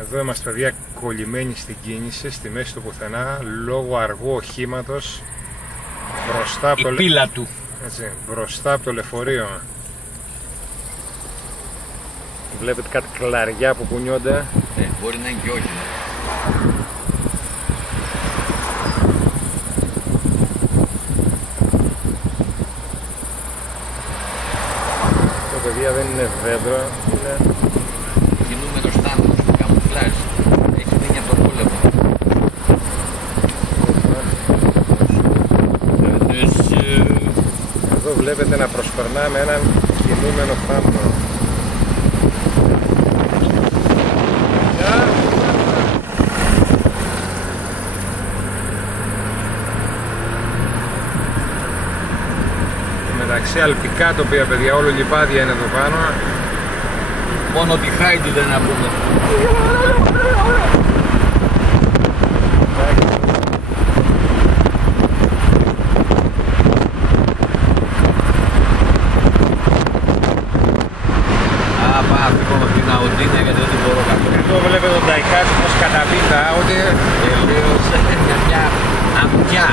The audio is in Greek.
Εδώ είμαστε, παιδιά, κολλημένοι στην κίνηση, στη μέση του πουθενά, λόγω αργού οχήματος μπροστά από πύλα του. Έτσι, μπροστά από το λεωφορείο. Βλέπετε κάτι κλαριά που κουνιόνται. Μπορεί να είναι και όχι. Το παιδιά δεν είναι δέντρο, είναι... Κινούμε το στάνος, καμουφλάζ. Έχει μείνει από το πόλεμο. Εδώ βλέπετε να προσπερνάμε έναν κινούμενο θάμνο. μεταξύ αλπικά τοπία, παιδιά, όλο λιβάδια είναι εδώ πάνω. Μόνο τη Χάιντι δεν να πούμε. Πάω από την Αουντίνια γιατί δεν μπορώ καθόλου. Εδώ βλέπετε τον Νταϊκάτσι πως καταβεί τα Audi. Τελείωσε για μια αμμιά.